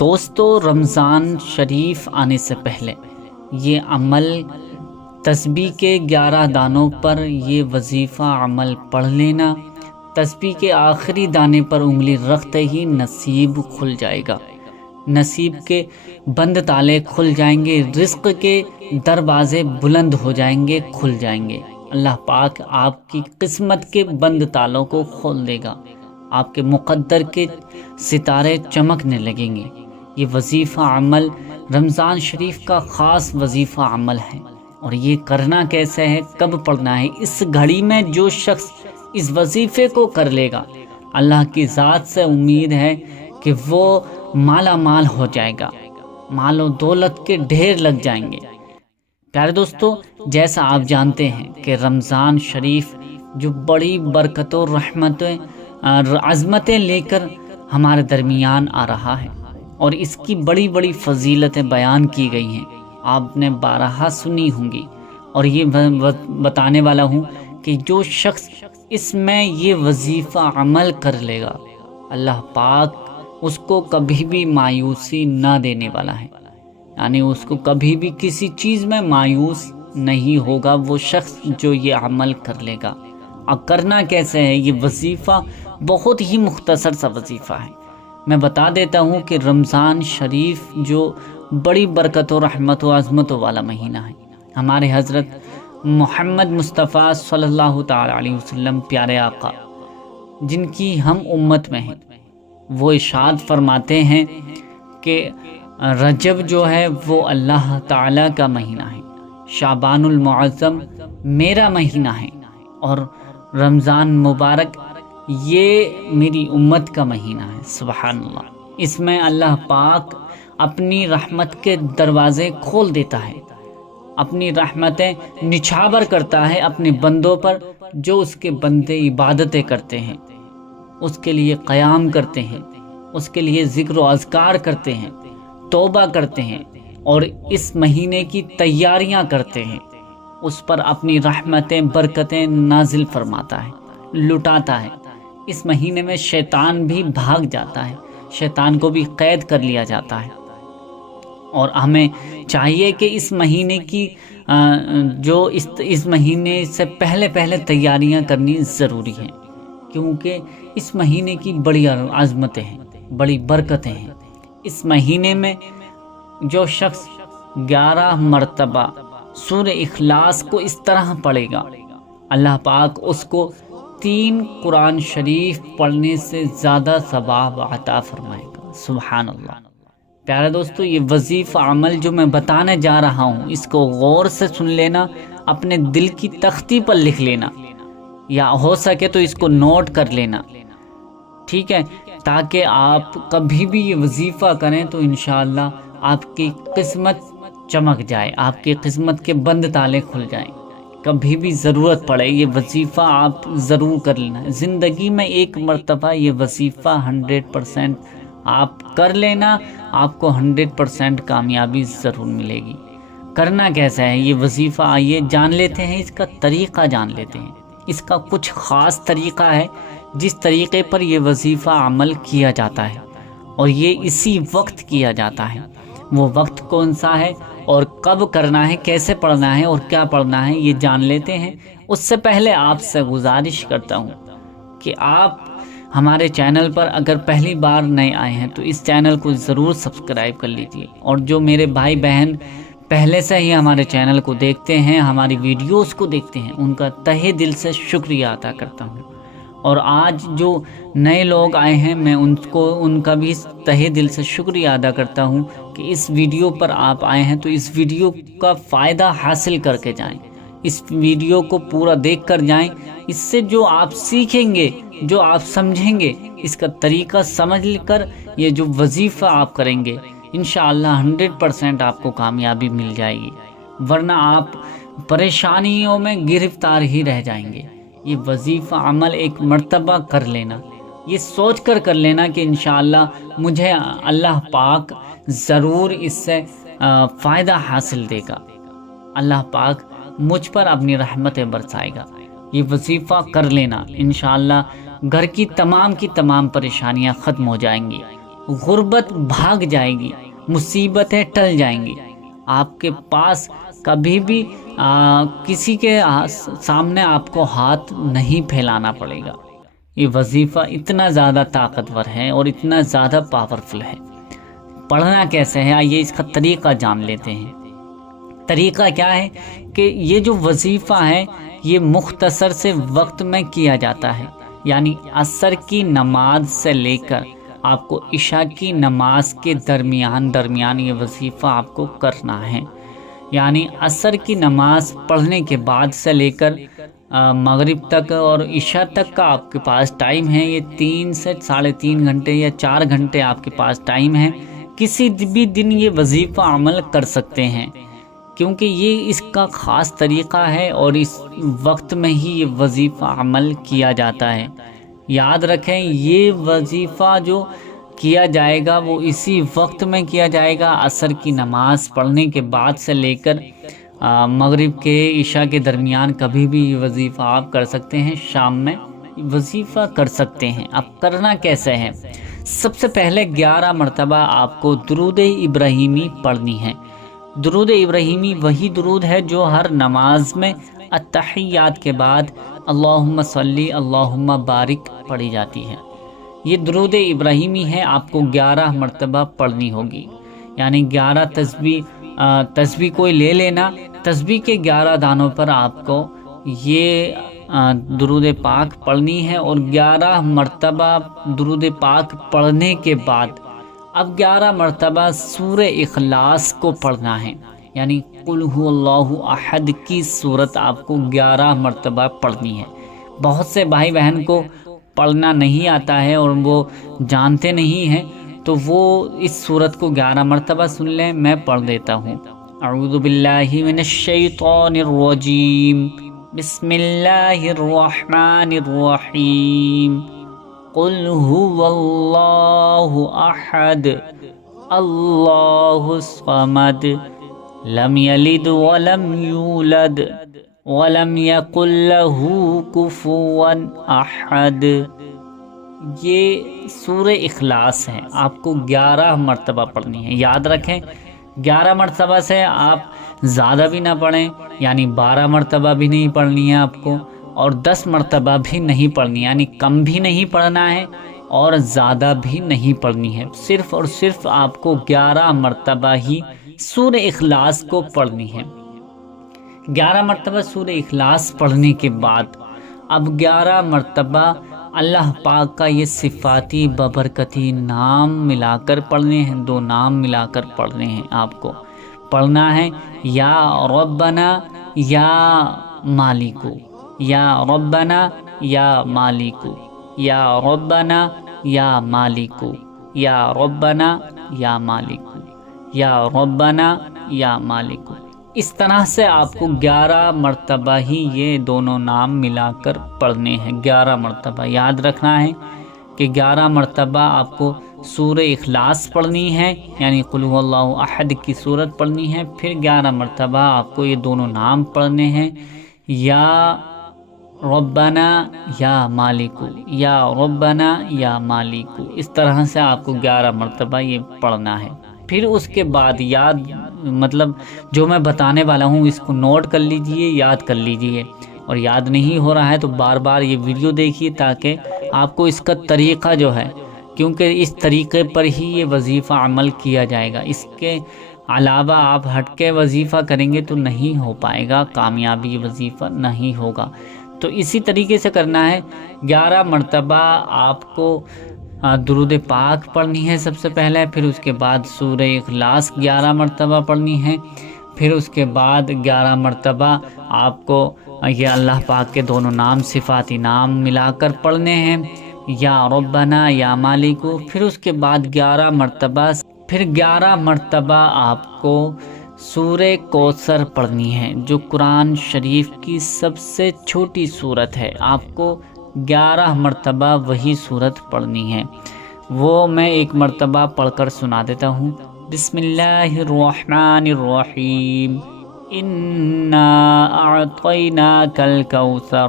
دوستو، رمضان شریف آنے سے پہلے یہ عمل تسبیح کے 11 دانوں پر یہ وظیفہ عمل پڑھ لینا، تسبیح کے آخری دانے پر انگلی رکھتے ہی نصیب کھل جائے گا، نصیب کے بند تالے کھل جائیں گے، رزق کے دروازے بلند ہو جائیں گے، کھل جائیں گے۔ اللہ پاک آپ کی قسمت کے بند تالوں کو کھول دے گا، آپ کے مقدر کے ستارے چمکنے لگیں گے۔ یہ وظیفہ عمل رمضان شریف کا خاص وظیفہ عمل ہے، اور یہ کرنا کیسے ہے، کب پڑھنا ہے؟ اس گھڑی میں جو شخص اس وظیفے کو کر لے گا، اللہ کی ذات سے امید ہے کہ وہ مالا مال ہو جائے گا، مال و دولت کے ڈھیر لگ جائیں گے۔ پیارے دوستو، جیسا آپ جانتے ہیں کہ رمضان شریف جو بڑی برکتوں، رحمتیں اور عظمتیں لے کر ہمارے درمیان آ رہا ہے، اور اس کی بڑی بڑی فضیلتیں بیان کی گئی ہیں، آپ نے بارہا سنی ہوں گی، اور یہ بتانے والا ہوں کہ جو شخص اس میں یہ وظیفہ عمل کر لے گا، اللہ پاک اس کو کبھی بھی مایوسی نہ دینے والا ہے، یعنی اس کو کبھی بھی کسی چیز میں مایوس نہیں ہوگا وہ شخص جو یہ عمل کر لے گا۔ اب کرنا کیسے ہے؟ یہ وظیفہ بہت ہی مختصر سا وظیفہ ہے، میں بتا دیتا ہوں کہ رمضان شریف جو بڑی برکت و رحمت و عظمت والا مہینہ ہے، ہمارے حضرت محمد مصطفیٰ صلی اللہ تعالی علیہ وسلم پیارے آقا جن کی ہم امت میں ہیں، وہ ارشاد فرماتے ہیں کہ رجب جو ہے وہ اللہ تعالی کا مہینہ ہے، شعبان المعظم میرا مہینہ ہے، اور رمضان مبارک یہ میری امت کا مہینہ ہے۔ سبحان اللہ، اس میں اللہ پاک اپنی رحمت کے دروازے کھول دیتا ہے، اپنی رحمتیں نچھاور کرتا ہے اپنے بندوں پر، جو اس کے بندے عبادتیں کرتے ہیں، اس کے لیے قیام کرتے ہیں، اس کے لیے ذکر و اذکار کرتے ہیں، توبہ کرتے ہیں، اور اس مہینے کی تیاریاں کرتے ہیں، اس پر اپنی رحمتیں، برکتیں نازل فرماتا ہے، لٹاتا ہے۔ اس مہینے میں شیطان بھی بھاگ جاتا ہے، شیطان کو بھی قید کر لیا جاتا ہے، اور ہمیں چاہیے کہ اس مہینے کی جو اس مہینے سے پہلے تیاریاں کرنی ضروری ہیں، کیونکہ اس مہینے کی بڑی عظمتیں ہیں، بڑی برکتیں ہیں۔ اس مہینے میں جو شخص 11 مرتبہ سورہ اخلاص کو اس طرح پڑھے گا، اللہ پاک اس کو 3 قرآن شریف پڑھنے سے زیادہ ثواب عطا فرمائے گا۔ سبحان اللہ۔ پیارے دوستو، یہ وظیفہ عمل جو میں بتانے جا رہا ہوں، اس کو غور سے سن لینا، اپنے دل کی تختی پر لکھ لینا، یا ہو سکے تو اس کو نوٹ کر لینا، ٹھیک ہے، تاکہ آپ کبھی بھی یہ وظیفہ کریں تو انشاءاللہ آپ کی قسمت چمک جائے، آپ کی قسمت کے بند تالے کھل جائیں۔ کبھی بھی ضرورت پڑے یہ وظیفہ آپ ضرور کر لینا، زندگی میں ایک مرتبہ یہ وظیفہ 100% آپ کر لینا، آپ کو 100% کامیابی ضرور ملے گی۔ کرنا کیسا ہے یہ وظیفہ؟ آئیے جان لیتے ہیں، اس کا طریقہ جان لیتے ہیں۔ اس کا کچھ خاص طریقہ ہے جس طریقے پر یہ وظیفہ عمل کیا جاتا ہے، اور یہ اسی وقت کیا جاتا ہے۔ وہ وقت کون سا ہے، اور کب کرنا ہے، کیسے پڑھنا ہے، اور کیا پڑھنا ہے، یہ جان لیتے ہیں۔ اس سے پہلے آپ سے گزارش کرتا ہوں کہ آپ ہمارے چینل پر اگر پہلی بار نئے آئے ہیں تو اس چینل کو ضرور سبسکرائب کر لیجیے، اور جو میرے بھائی بہن پہلے سے ہی ہمارے چینل کو دیکھتے ہیں، ہماری ویڈیوز کو دیکھتے ہیں، ان کا تہہ دل سے شکریہ ادا کرتا ہوں، اور آج جو نئے لوگ آئے ہیں میں ان کا بھی تہہ دل سے شکریہ ادا کرتا ہوں کہ اس ویڈیو پر آپ آئے ہیں، تو اس ویڈیو کا فائدہ حاصل کر کے جائیں، اس ویڈیو کو پورا دیکھ کر جائیں۔ اس سے جو آپ سیکھیں گے، جو آپ سمجھیں گے، اس کا طریقہ سمجھ کر یہ جو وظیفہ آپ کریں گے، انشاءاللہ 100% آپ کو کامیابی مل جائے گی، ورنہ آپ پریشانیوں میں گرفتار ہی رہ جائیں گے۔ یہ وظیفہ عمل ایک مرتبہ کر لینا، یہ سوچ کر لینا کہ انشاءاللہ مجھے اللہ پاک ضرور اس سے فائدہ حاصل دے گا، اللہ پاک مجھ پر اپنی رحمتیں برسائے گا۔ یہ وظیفہ کر لینا، انشاءاللہ گھر کی تمام پریشانیاں ختم ہو جائیں گی، غربت بھاگ جائے گی، مصیبتیں ٹل جائیں گی، آپ کے پاس کبھی بھی کسی کے سامنے آپ کو ہاتھ نہیں پھیلانا پڑے گا۔ یہ وظیفہ اتنا زیادہ طاقتور ہے اور اتنا زیادہ پاورفل ہے۔ پڑھنا کیسے ہے، آئیے اس کا طریقہ جان لیتے ہیں۔ طریقہ کیا ہے کہ یہ جو وظیفہ ہے یہ مختصر سے وقت میں کیا جاتا ہے، یعنی عصر کی نماز سے لے کر آپ کو عشاء کی نماز کے درمیان یہ وظیفہ آپ کو کرنا ہے۔ یعنی عصر کی نماز پڑھنے کے بعد سے لے کر مغرب تک اور عشاء تک کا آپ کے پاس ٹائم ہے۔ یہ 3 سے 3.5 گھنٹے یا 4 گھنٹے آپ کے پاس ٹائم ہے۔ کسی بھی دن یہ وظیفہ عمل کر سکتے ہیں، کیونکہ یہ اس کا خاص طریقہ ہے اور اس وقت میں ہی یہ وظیفہ عمل کیا جاتا ہے۔ یاد رکھیں، یہ وظیفہ جو کیا جائے گا وہ اسی وقت میں کیا جائے گا، عصر کی نماز پڑھنے کے بعد سے لے کر مغرب کے عشاء کے درمیان کبھی بھی یہ وظیفہ آپ کر سکتے ہیں، شام میں وظیفہ کر سکتے ہیں۔ اب کرنا کیسے ہے؟ سب سے پہلے 11 مرتبہ آپ کو درود ابراہیمی پڑھنی ہے۔ درود ابراہیمی وہی درود ہے جو ہر نماز میں التحیات کے بعد اللہم صلی اللہم بارک پڑھی جاتی ہے۔ یہ درود ابراہیمی ہے، آپ کو 11 مرتبہ پڑھنی ہوگی، یعنی 11 تسبیح کوئی لے لینا، تسبیح کے 11 دانوں پر آپ کو یہ درود پاک پڑھنی ہے، اور 11 مرتبہ درود پاک پڑھنے کے بعد اب 11 مرتبہ سورہ اخلاص کو پڑھنا ہے، یعنی قل هو اللہ احد کی سورت آپ کو 11 مرتبہ پڑھنی ہے۔ بہت سے بھائی بہن کو پڑھنا نہیں آتا ہے اور وہ جانتے نہیں ہیں، تو وہ اس سورت کو 11 مرتبہ سن لیں، میں پڑھ دیتا ہوں۔ اعوذ باللہ من الشیطان الرجیم، بسم اللہ الرحمن الرحیم، قل هو اللہ احد اللہ الصمد لم یلد ولم یولد ولم یکن لہ کفوا احد۔ یہ سورہ اخلاص ہے، آپ کو 11 مرتبہ پڑھنی ہے۔ یاد رکھیں 11 مرتبہ سے آپ زیادہ بھی نہ پڑھیں، یعنی 12 مرتبہ بھی نہیں پڑھنی ہے آپ کو، اور 10 مرتبہ بھی نہیں پڑھنی ہے، یعنی کم بھی نہیں پڑھنا ہے اور زیادہ بھی نہیں پڑھنی ہے۔ صرف اور صرف آپ کو 11 مرتبہ ہی سورہ اخلاص کو پڑھنی ہے۔ 11 مرتبہ سورہ اخلاص پڑھنے کے بعد اب 11 مرتبہ اللہ پاک کا یہ صفاتی ببرکتی نام ملا کر پڑھنے ہیں، 2 نام ملا کر پڑھنے ہیں۔ آپ کو پڑھنا ہے یا ربنا یا مالکو، یا ربنا یا مالکو، یا ربنا یا مالکو، یا ربنا یا مالکو، یا ربنا یا مالکو۔ اس طرح سے آپ کو 11 مرتبہ ہی یہ دونوں نام ملا کر پڑھنے ہیں۔ 11 مرتبہ یاد رکھنا ہے کہ 11 مرتبہ آپ کو سورہ اخلاص پڑھنی ہے، یعنی قل هو اللہ احد کی سورت پڑھنی ہے، پھر 11 مرتبہ آپ کو یہ دونوں نام پڑھنے ہیں، یا ربنا یا مالکو، یا ربنا یا مالکو۔ اس طرح سے آپ کو 11 مرتبہ یہ پڑھنا ہے۔ پھر اس کے بعد مطلب جو میں بتانے والا ہوں اس کو نوٹ کر لیجئے، یاد کر لیجئے، اور یاد نہیں ہو رہا ہے تو بار بار یہ ویڈیو دیکھیے تاکہ آپ کو اس کا طریقہ جو ہے، کیونکہ اس طریقے پر ہی یہ وظیفہ عمل کیا جائے گا، اس کے علاوہ آپ ہٹ کے وظیفہ کریں گے تو نہیں ہو پائے گا، کامیابی وظیفہ نہیں ہوگا۔ تو اسی طریقے سے کرنا ہے۔ 11 مرتبہ آپ کو درود پاک پڑھنی ہے سب سے پہلے، پھر اس کے بعد سورہ اخلاص 11 مرتبہ پڑھنی ہے، پھر اس کے بعد 11 مرتبہ آپ کو یہ اللہ پاک کے دونوں نام صفاتی نام ملا کر پڑھنے ہیں، یا ربنا یا مالکو۔ پھر اس کے بعد 11 مرتبہ آپ کو سورہ کوثر پڑھنی ہے، جو قرآن شریف کی سب سے چھوٹی سورت ہے۔ آپ کو 11 مرتبہ وہی سورت پڑھنی ہے، وہ میں ایک مرتبہ پڑھ کر سنا دیتا ہوں۔ بسم اللہ الرحمن الرحیم، انا اعطیناک الکوثر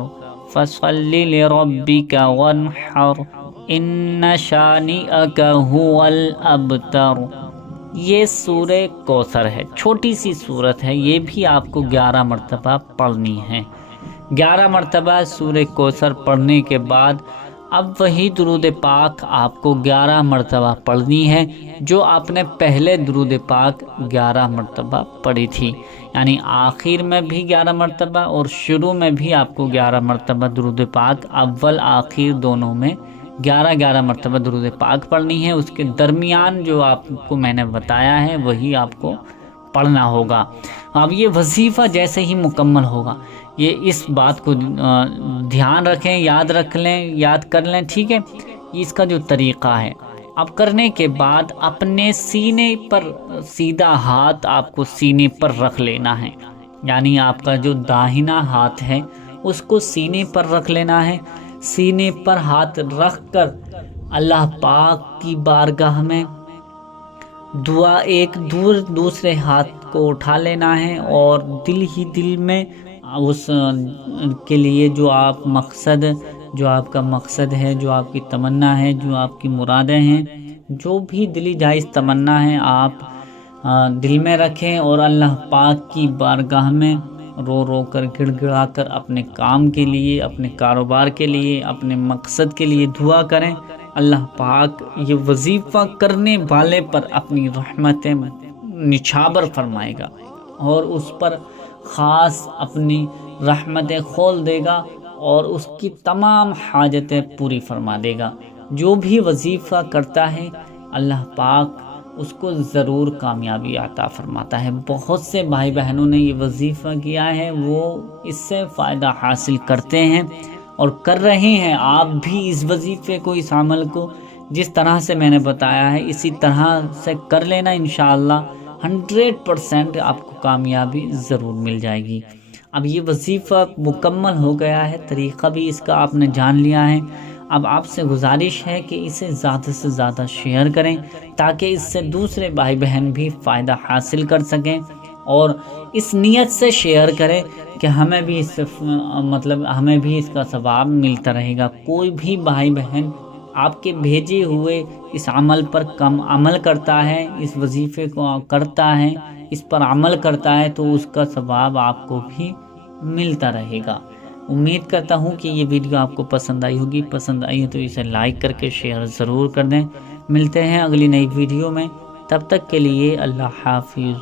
فصل لربک وانحر ان شانئک هو الابتر۔ یہ سورہ کوثر ہے، چھوٹی سی صورت ہے، یہ بھی آپ کو 11 مرتبہ پڑھنی ہے۔ 11 مرتبہ سورہ کوثر پڑھنے کے بعد اب وہی درود پاک آپ کو 11 مرتبہ پڑھنی ہے جو آپ نے پہلے درود پاک 11 مرتبہ پڑھی تھی، یعنی آخر میں بھی 11 مرتبہ اور شروع میں بھی آپ کو 11 مرتبہ درود پاک، اول آخر دونوں میں 11 مرتبہ درود پاک پڑھنی ہے۔ اس کے درمیان جو آپ کو میں نے بتایا ہے وہی آپ کو پڑھنا ہوگا۔ اب یہ وظیفہ جیسے ہی مکمل ہوگا، یہ اس بات کو دھیان رکھیں، یاد رکھ لیں، یاد کر لیں، ٹھیک ہے۔ اس کا جو طریقہ ہے، اب کرنے کے بعد اپنے سینے پر سیدھا ہاتھ آپ کو سینے پر رکھ لینا ہے، یعنی آپ کا جو داہنا ہاتھ ہے اس کو سینے پر رکھ لینا ہے۔ سینے پر ہاتھ رکھ کر اللہ پاک کی بارگاہ میں دعا ایک دوسرے ہاتھ کو اٹھا لینا ہے، اور دل ہی دل میں اس کے لیے جو آپ کا مقصد ہے، جو آپ کی تمنا ہے، جو آپ کی مرادیں ہیں، جو بھی دلی جائز تمنا ہے آپ دل میں رکھیں، اور اللہ پاک کی بارگاہ میں رو رو کر گڑ گڑا کر اپنے کام کے لیے، اپنے کاروبار کے لیے، اپنے مقصد کے لیے دعا کریں۔ اللہ پاک یہ وظیفہ کرنے والے پر اپنی رحمتیں نچھاور فرمائے گا، اور اس پر خاص اپنی رحمتیں کھول دے گا، اور اس کی تمام حاجتیں پوری فرما دے گا۔ جو بھی وظیفہ کرتا ہے اللہ پاک اس کو ضرور کامیابی عطا فرماتا ہے۔ بہت سے بھائی بہنوں نے یہ وظیفہ کیا ہے، وہ اس سے فائدہ حاصل کرتے ہیں اور کر رہے ہیں۔ آپ بھی اس وظیفے کو، اس عمل کو جس طرح سے میں نے بتایا ہے اسی طرح سے کر لینا، انشاءاللہ 100% آپ کو کامیابی ضرور مل جائے گی۔ اب یہ وظیفہ مکمل ہو گیا ہے، طریقہ بھی اس کا آپ نے جان لیا ہے۔ اب آپ سے گزارش ہے کہ اسے زیادہ سے زیادہ شیئر کریں تاکہ اس سے دوسرے بھائی بہن بھی فائدہ حاصل کر سکیں، اور اس نیت سے شیئر کریں کہ ہمیں بھی اس سے ہمیں بھی اس کا ثواب ملتا رہے گا۔ کوئی بھی بھائی بہن آپ کے بھیجے ہوئے اس عمل پر کم عمل کرتا ہے، اس وظیفے کو کرتا ہے، اس پر عمل کرتا ہے، تو اس کا ثواب آپ کو بھی ملتا رہے گا۔ امید کرتا ہوں کہ یہ ویڈیو آپ کو پسند آئی ہوگی۔ پسند آئی ہے تو اسے لائک کر کے شیئر ضرور کر دیں۔ ملتے ہیں اگلی نئی ویڈیو میں، تب تک کے لیے اللہ حافظ۔